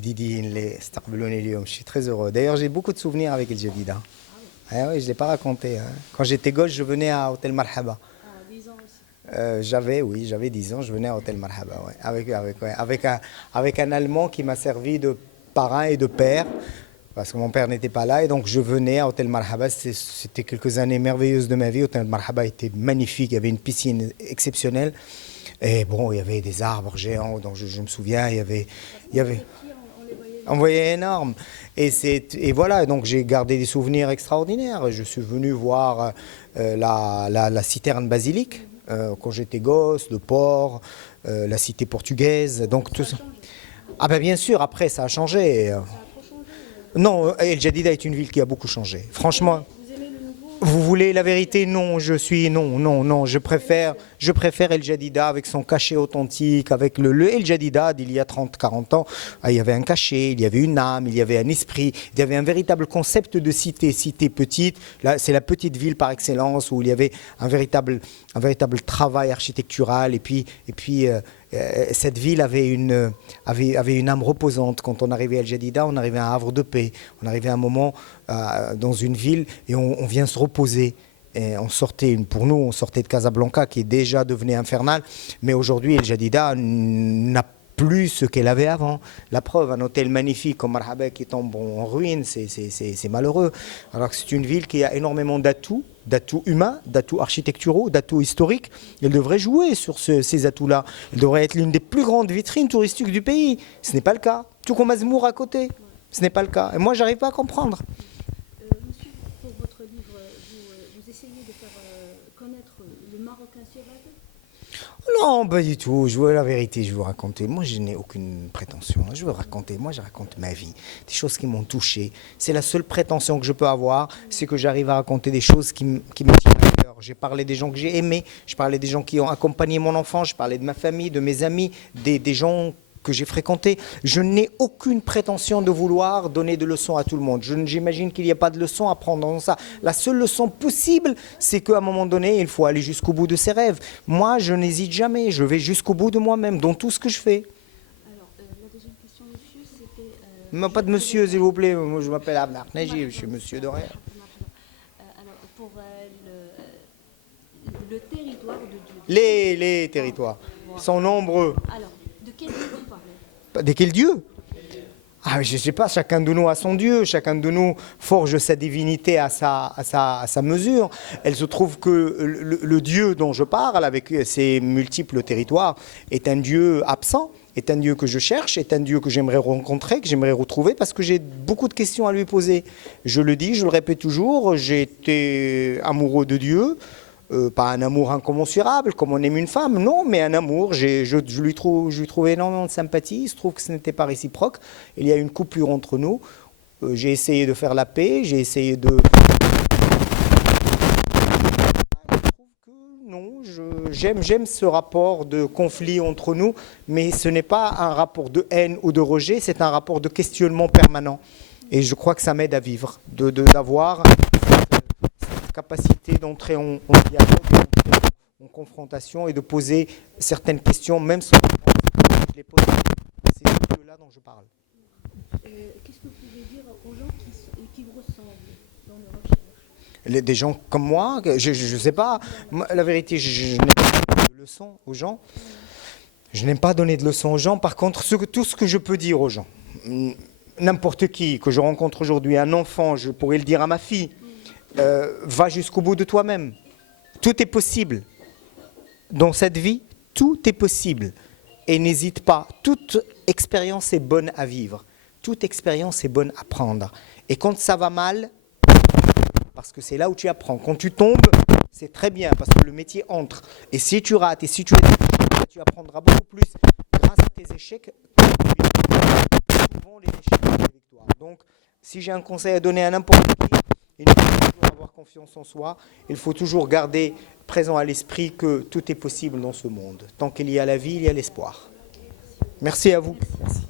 الجديدين اللي استقبلوني اليوم. Je suis très heureux. D'ailleurs, j'ai beaucoup de souvenirs avec El Jadida. Ah oui, je ne l'ai pas raconté. Hein. Quand j'étais gosse, je venais à Hôtel Marhaba. 10 ans aussi. J'avais 10 ans, je venais à Hôtel Marhaba. Ouais. Avec un Allemand qui m'a servi de parrain et de père. Parce que mon père n'était pas là et donc je venais à Hôtel Marhaba. C'était quelques années merveilleuses de ma vie. Hôtel Marhaba était magnifique, il y avait une piscine exceptionnelle. Et bon, il y avait des arbres géants, donc je me souviens, il y avait on voyait énorme. Et voilà, donc j'ai gardé des souvenirs extraordinaires. Je suis venu voir la citerne basilique quand j'étais gosse, le port, la cité portugaise. Donc tout ça. Ah ben bien sûr, après ça a changé. Non, El Jadida est une ville qui a beaucoup changé. Franchement, vous voulez la vérité? Non, non. Je préfère El Jadida avec son cachet authentique, avec le El Jadida d'il y a 30-40 ans. Ah, il y avait un cachet, il y avait une âme, il y avait un esprit, il y avait un véritable concept de cité petite. Là, c'est la petite ville par excellence où il y avait un véritable travail architectural. Et puis cette ville avait une âme reposante. Quand on arrivait à El Jadida, on arrivait à un havre de paix. On arrivait à un moment dans une ville et on vient se reposer. Et on sortait de Casablanca qui est déjà devenue infernale. Mais aujourd'hui, El Jadida n'a plus ce qu'elle avait avant. La preuve, un hôtel magnifique comme Marhaba qui tombe en ruine, c'est malheureux. Alors que c'est une ville qui a énormément d'atouts humains, d'atouts architecturaux, d'atouts historiques. Elle devrait jouer sur ces atouts-là. Elle devrait être l'une des plus grandes vitrines touristiques du pays. Ce n'est pas le cas. Tout comme Azmour à côté. Ce n'est pas le cas. Et moi, j'arrive pas à comprendre. Monsieur, pour votre livre, vous essayez de faire connaître le Marocain sauvage? Non, pas du tout. Je veux la vérité, je veux raconter. Moi, je n'ai aucune prétention. Je veux raconter. Moi, je raconte ma vie. Des choses qui m'ont touché. C'est la seule prétention que je peux avoir, c'est que j'arrive à raconter des choses qui me tiennent à cœur. J'ai parlé des gens que j'ai aimés. Je parlais des gens qui ont accompagné mon enfant. Je parlais de ma famille, de mes amis, des gens que j'ai fréquentés. Je n'ai aucune prétention de vouloir donner de leçons à tout le monde. J'imagine qu'il n'y a pas de leçons à prendre dans ça. La seule leçon possible, c'est qu'à un moment donné, il faut aller jusqu'au bout de ses rêves. Moi, je n'hésite jamais. Je vais jusqu'au bout de moi-même, dans tout ce que je fais. Alors, la deuxième question, monsieur, c'était... Mais pas de monsieur, s'il vous plaît. Moi, je m'appelle Abnar Najib, je suis monsieur de rien. Alors, pour le territoire de Dieu... Les territoires sont nombreux. Alors, de quel Dieu vous parlez? De quel Dieu? Ah, je ne sais pas, chacun de nous a son Dieu, chacun de nous forge sa divinité à sa mesure. Elle se trouve que le Dieu dont je parle, avec ses multiples territoires, est un Dieu absent, est un Dieu que je cherche, est un Dieu que j'aimerais rencontrer, que j'aimerais retrouver, parce que j'ai beaucoup de questions à lui poser. Je le dis, je le répète toujours, j'ai été amoureux de Dieu. Pas un amour incommensurable, comme on aime une femme, non, mais un amour. Je lui trouve énormément de sympathie. Il se trouve que ce n'était pas réciproque. Il y a une coupure entre nous. J'ai essayé de faire la paix, j'ai essayé de... Je trouve que non, j'aime ce rapport de conflit entre nous, mais ce n'est pas un rapport de haine ou de rejet, c'est un rapport de questionnement permanent. Et je crois que ça m'aide à vivre, d'avoir cette capacité d'entrer en dialogue, d'entrer en confrontation et de poser certaines questions, même sans que je les pose. C'est ce Dieu-là dont je parle. Qu'est-ce que vous pouvez dire aux gens qui vous ressemblent dans leur recherche? Des gens comme moi, je ne sais pas. Moi, la vérité, je n'ai pas donné de leçons aux gens. Je n'aime pas donner de leçons aux gens. Par contre, tout ce que je peux dire aux gens, n'importe qui que je rencontre aujourd'hui, un enfant, je pourrais le dire à ma fille, va jusqu'au bout de toi-même. Tout est possible. Dans cette vie, tout est possible. Et n'hésite pas. Toute expérience est bonne à vivre. Toute expérience est bonne à prendre. Et quand ça va mal, parce que c'est là où tu apprends. Quand tu tombes, c'est très bien parce que le métier entre. Et si tu rates et si tu es déçu, tu apprendras beaucoup plus grâce à tes échecs. Souvent, les échecs sont des victoires. Donc, si j'ai un conseil à donner à n'importe qui, il faut toujours avoir confiance en soi. Il faut toujours garder présent à l'esprit que tout est possible dans ce monde. Tant qu'il y a la vie, il y a l'espoir. Merci à vous. Merci.